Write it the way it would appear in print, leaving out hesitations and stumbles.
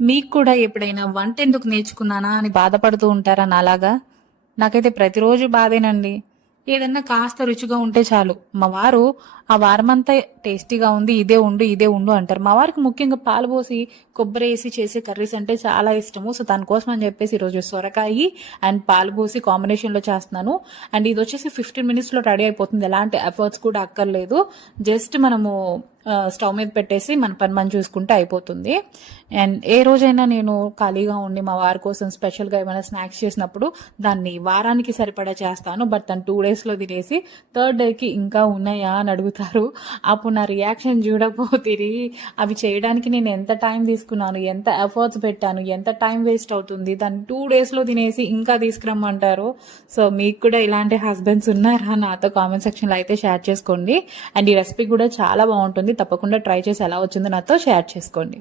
మీకు కూడా ఎప్పుడైనా వంట ఎందుకు నేర్చుకున్నానా అని బాధపడుతూ ఉంటారా నాలాగా? నాకైతే ప్రతిరోజు బాధేనండి. ఏదన్నా కాస్త రుచిగా ఉంటే చాలు. మా వారు ఆ వారమంతా టేస్టీగా ఉంది, ఇదే ఉండు, ఇదే ఉండు అంటారు. మా వారికి ముఖ్యంగా పాలు పోసి, కొబ్బరేసి చేసే కర్రీస్ అంటే చాలా ఇష్టము. సో, దానికోసం అని చెప్పేసి ఈరోజు సొరకాయి అండ్ పాలు పోసి కాంబినేషన్‌లో చేస్తున్నాను. అండ్ ఇదొచ్చేసి 15 మినిట్స్‌లో రెడీ అయిపోతుంది. ఎలాంటి ఎఫర్ట్స్ కూడా అక్కర్లేదు. జస్ట్ మనము స్టవ్ మీద పెట్టేసి మన పని మనం చూసుకుంటే అయిపోతుంది. అండ్ ఏ రోజైనా నేను ఖాళీగా ఉండి మా వారి కోసం స్పెషల్‌గా ఏమైనా స్నాక్స్ చేసినప్పుడు దాన్ని వారానికి సరిపడా చేస్తాను. బట్ తను 2 డేస్‌లో తినేసి థర్డ్ డేకి ఇంకా ఉన్నాయా అని అడుగుతారు. అప్పుడు నా రియాక్షన్ చూడకపోతిరి. అవి చేయడానికి నేను ఎంత టైం తీసుకున్నాను, ఎంత ఎఫర్ట్స్ పెట్టాను, ఎంత టైం వేస్ట్ అవుతుంది. దాన్ని 2 డేస్‌లో తినేసి ఇంకా తీసుకురమ్మంటారు. సో, మీకు కూడా ఇలాంటి హస్బెండ్స్ ఉన్నారా? నాతో కామెంట్ సెక్షన్‌లో అయితే షేర్ చేసుకోండి. అండ్ ఈ రెసిపీ కూడా చాలా బాగుంటుంది. తప్పకుండా ట్రై చేసి ఎలా వచ్చిందో నాతో షేర్ చేసుకోండి.